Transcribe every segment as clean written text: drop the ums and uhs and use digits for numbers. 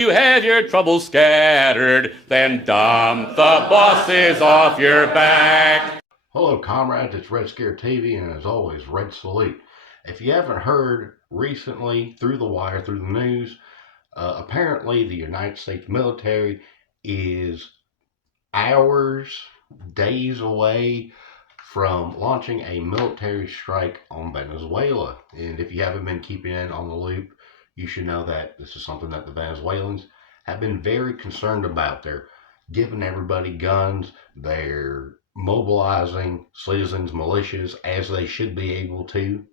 You have your troubles scattered, then dump the bosses off your back. Hello, comrades. It's Red Scare TV, and as always, Red Salute. If you haven't heard recently through the wire, through the news, apparently the United States military is hours, days away from launching a military strike on Venezuela. And if you haven't been keeping in on the loop, you should know that this is something that the Venezuelans have been very concerned about. They're giving everybody guns, they're mobilizing citizens, militias, as they should be able to.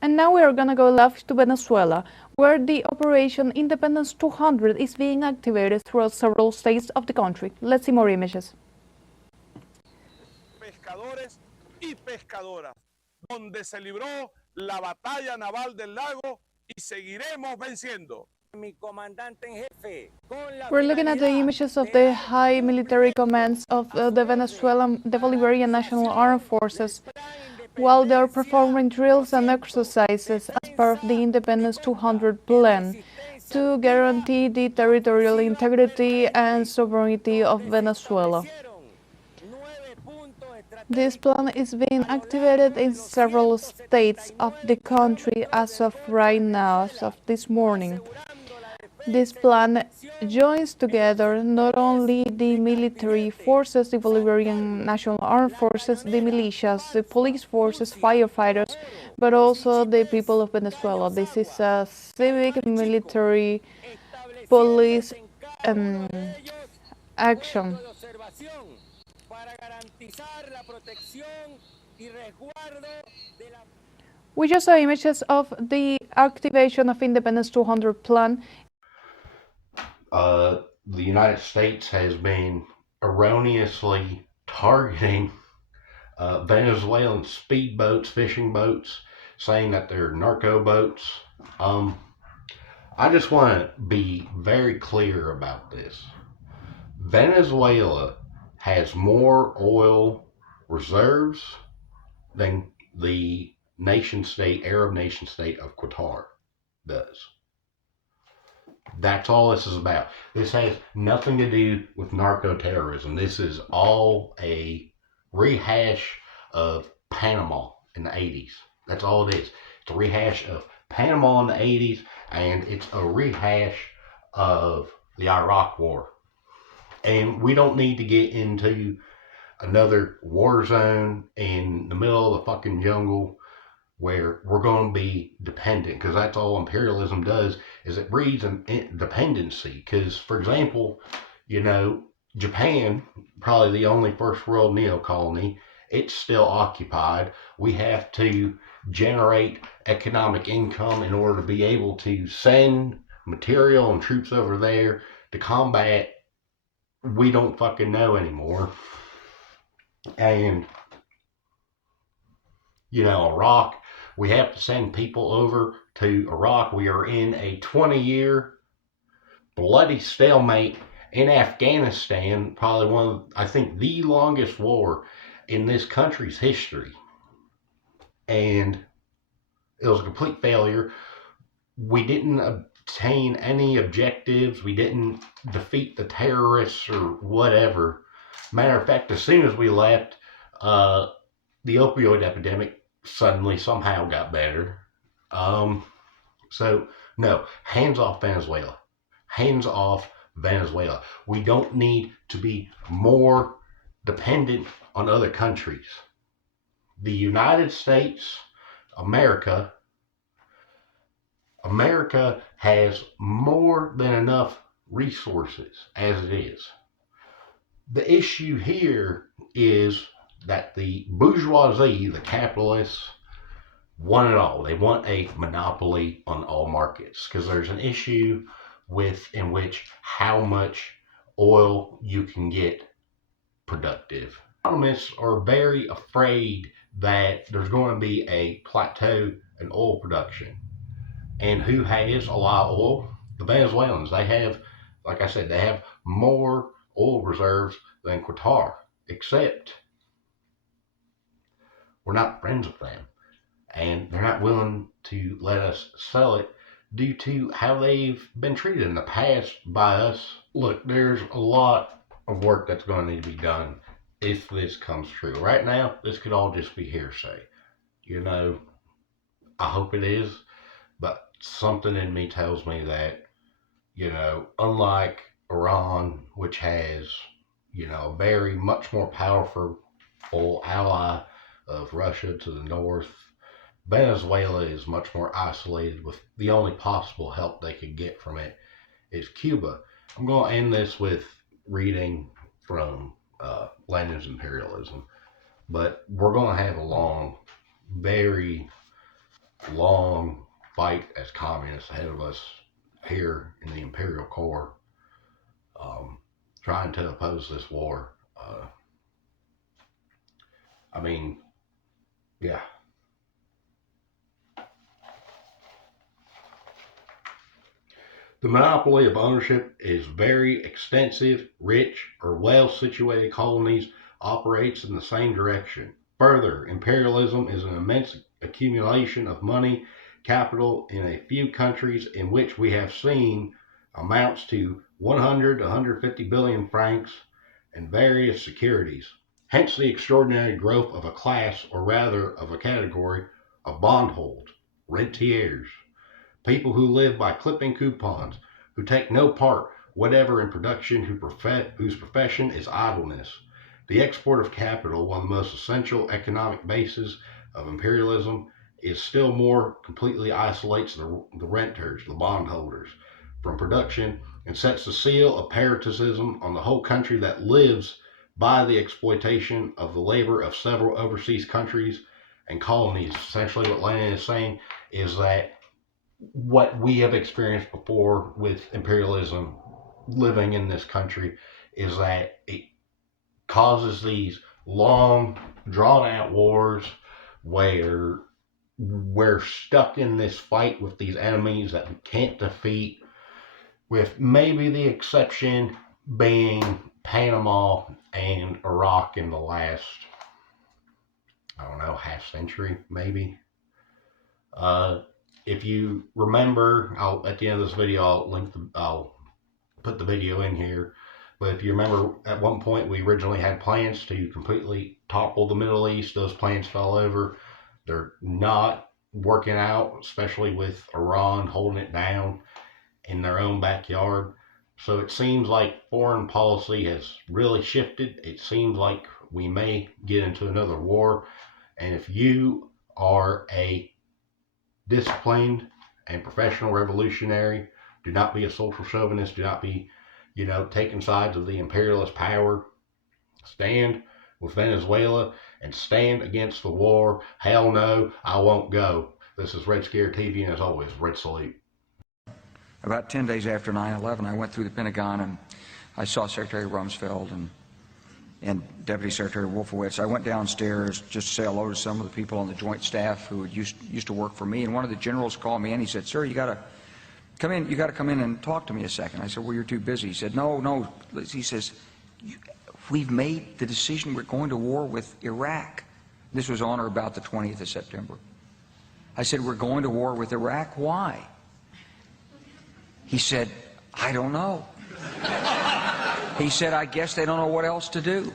And now we are gonna go live to Venezuela, where the Operation Independence 200 is being activated throughout several states of the country. Let's see more images. Pescadores y pescadoras, donde se libró la batalla naval del lago y seguiremos venciendo. We're looking at the images of the high military commands of the Bolivarian National Armed Forces while they are performing drills and exercises as part of the Independence 200 plan to guarantee the territorial integrity and sovereignty of Venezuela. This plan is being activated in several states of the country as of right now, as of this morning. This plan joins together not only the military forces, the Bolivarian National Armed Forces, the militias, the police forces, firefighters, but also the people of Venezuela. This is a civic military police action. We just saw images of the activation of Independence 200 plan. The United States has been erroneously targeting Venezuelan speedboats, fishing boats, saying that they're narco boats. I just want to be very clear about this. Venezuela has more oil reserves than the Arab nation state of Qatar does. That's all this is about. This has nothing to do with narco-terrorism. This is all a rehash of Panama in the 80s. That's all it is. It's a rehash of Panama in the 80s, and it's a rehash of the Iraq War. And we don't need to get into another war zone in the middle of the fucking jungle where we're going to be dependent, because that's all imperialism does, is it breeds a dependency. Because, for example, Japan, probably the only first world neo-colony, it's still occupied. We have to generate economic income in order to be able to send material and troops over there to combat we don't fucking know anymore. And, Iraq, we have to send people over to Iraq. We are in a 20-year bloody stalemate in Afghanistan, probably one of, I think, the longest war in this country's history. And it was a complete failure. We didn't obtain any objectives. We didn't defeat the terrorists or whatever. Matter of fact, as soon as we left, the opioid epidemic suddenly somehow got better. So, no, hands off Venezuela. Hands off Venezuela. We don't need to be more dependent on other countries. The United States, America has more than enough resources as it is. The issue here is that the bourgeoisie, the capitalists, want it all. They want a monopoly on all markets, because there's an issue in which how much oil you can get productive. Economists are very afraid that there's going to be a plateau in oil production. And who has a lot of oil? The Venezuelans. They have, like I said, they have more oil reserves than Qatar, except we're not friends with them, and they're not willing to let us sell it due to how they've been treated in the past by us. Look, there's a lot of work that's going to need to be done if this comes true. Right now, this could all just be hearsay. You know, I hope it is, but something in me tells me that, you know, unlike Iran, which has, you know, a very much more powerful ally of Russia to the north, Venezuela is much more isolated, with the only possible help they could get from it is Cuba. I'm going to end this with reading from Lenin's Imperialism, but we're going to have a long, very long fight as communists ahead of us here in the Imperial Core, trying to oppose this war. I mean, yeah. The monopoly of ownership is very extensive, rich, or well-situated colonies operates in the same direction. Further, imperialism is an immense accumulation of money, capital in a few countries in which we have seen amounts to 100 to 150 billion francs and various securities. Hence the extraordinary growth of a class, or rather of a category, of bondholders, rentiers. People who live by clipping coupons, who take no part whatever in production, whose profession is idleness. The export of capital, one of the most essential economic bases of imperialism, is still more completely isolates the renters, the bondholders, from production and sets the seal of parasitism on the whole country that lives by the exploitation of the labor of several overseas countries and colonies. Essentially what Lenin is saying is that what we have experienced before with imperialism living in this country is that it causes these long drawn out wars where we're stuck in this fight with these enemies that we can't defeat, with maybe the exception being Panama and Iraq in the last, I don't know, half century maybe. If you remember, at the end of this video, I'll put the video in here. But if you remember, at one point we originally had plans to completely topple the Middle East. Those plans fell over. They're not working out, especially with Iran holding it down in their own backyard. So it seems like foreign policy has really shifted. It seems like we may get into another war. And if you are a disciplined and professional revolutionary, do not be a social chauvinist, do not be, taking sides of the imperialist power. Stand with Venezuela and stand against the war. Hell no, I won't go. This is Red Scare TV, and as always, Red Salute. About 10 days after 9/11, I went through the Pentagon and I saw Secretary Rumsfeld and Deputy Secretary Wolfowitz. I went downstairs just to say hello to some of the people on the Joint Staff who used to work for me, and one of the generals called me and he said, "Sir, you got to come in. You got to come in and talk to me a second." I said, "Well, you're too busy." He said, "No." He says, "We've made the decision. We're going to war with Iraq." This was on or about the 20th of September. I said, "We're going to war with Iraq. Why?" He said, "I don't know." He said, "I guess they don't know what else to do."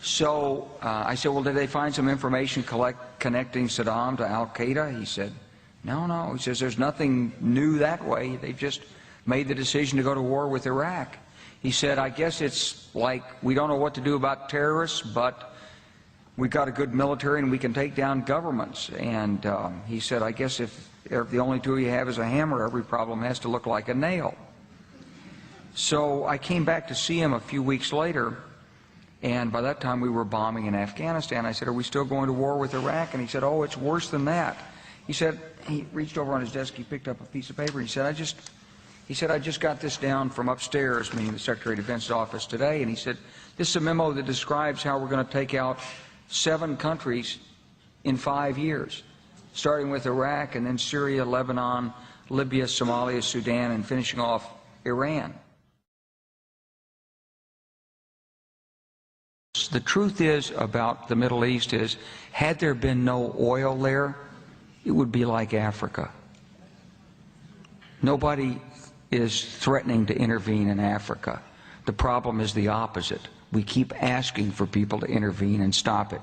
So I said, "Well, did they find some information connecting Saddam to Al-Qaeda?" He said, No. He says, "There's nothing new that way. They've just made the decision to go to war with Iraq." He said, "I guess it's like we don't know what to do about terrorists, but we've got a good military and we can take down governments." And he said, "I guess if the only tool you have is a hammer, every problem has to look like a nail." So I came back to see him a few weeks later, and by that time we were bombing in Afghanistan. I said, "Are we still going to war with Iraq?" And he said, "Oh, it's worse than that." He said, he reached over on his desk, he picked up a piece of paper, and he said, I just got this down from upstairs," meaning the Secretary of Defense's office today, and he said, "This is a memo that describes how we're going to take out 7 countries in 5 years, starting with Iraq and then Syria, Lebanon, Libya, Somalia, Sudan, and finishing off Iran." The truth is about the Middle East is, had there been no oil there, it would be like Africa. Nobody is threatening to intervene in Africa. The problem is the opposite. We keep asking for people to intervene and stop it.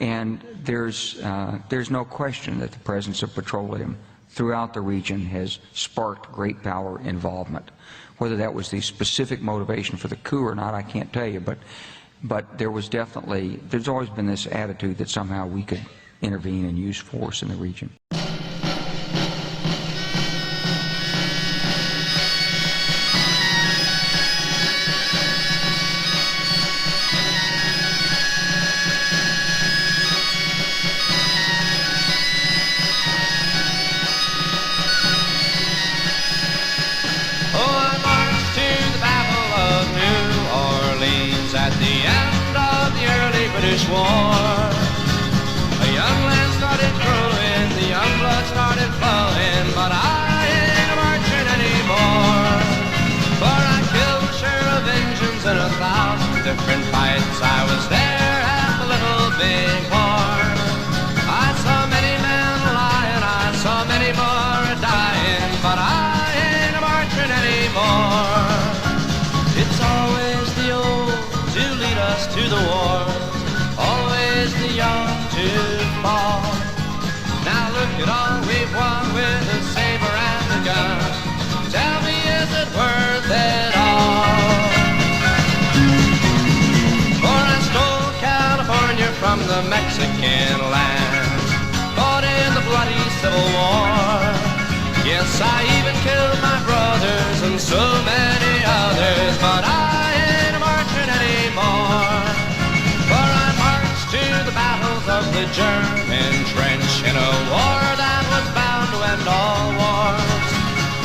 And there's no question that the presence of petroleum throughout the region has sparked great power involvement. Whether that was the specific motivation for the coup or not, I can't tell you, but there's always been this attitude that somehow we could intervene and use force in the region. At the end of the early British War, a young land started growing, the young blood started flowing, but I ain't marching anymore. For I killed a share of engines in 1,000 different fights. I was there at the Little Big War. I saw many men lying, I saw many more dying, but I ain't marching anymore. It's always the old to lead us to the war, always the young to fall. Now look at all we've won with the saber and the gun. Tell me, is it worth it all? For I stole California from the Mexican land, fought in the bloody Civil War. Yes, I even killed my brothers and so many others, but I ain't marching anymore. For I marched to the battles of the German trench in a war that was bound to end all wars.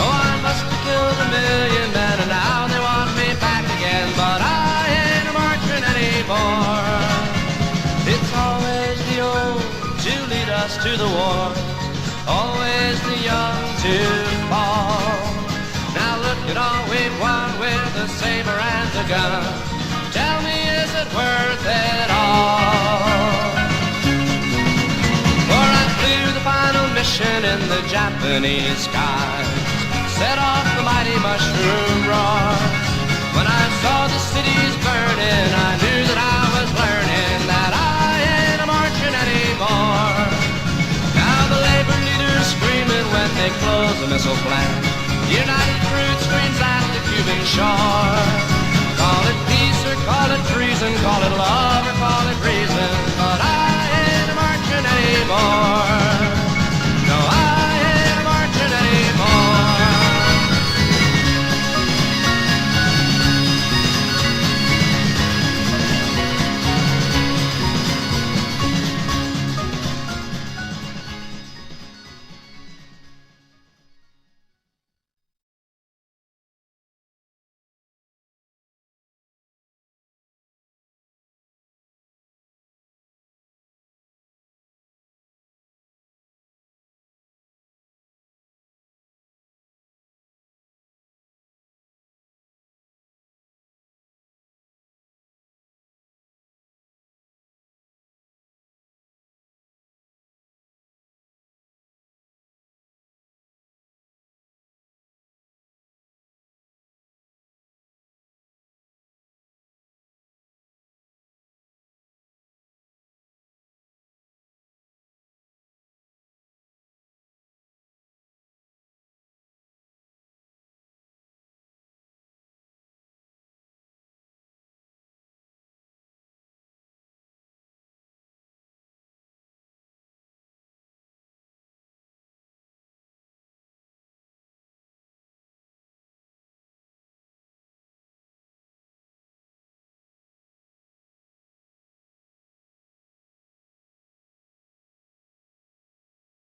Oh, I must have killed 1,000,000 men and now they want me back again, but I ain't marching anymore. It's always the old to lead us to the war, always the young to fall. Now look at all we've won with the saber and the gun. Tell me, is it worth it all? For I flew the final mission in the Japanese skies, set off the mighty mushroom roar. When I saw the cities burning, I knew that I was learning that I ain't marching anymore. Now the labor leaders screaming when they close the missile plant. The United Fruit screams at the Cuban shore.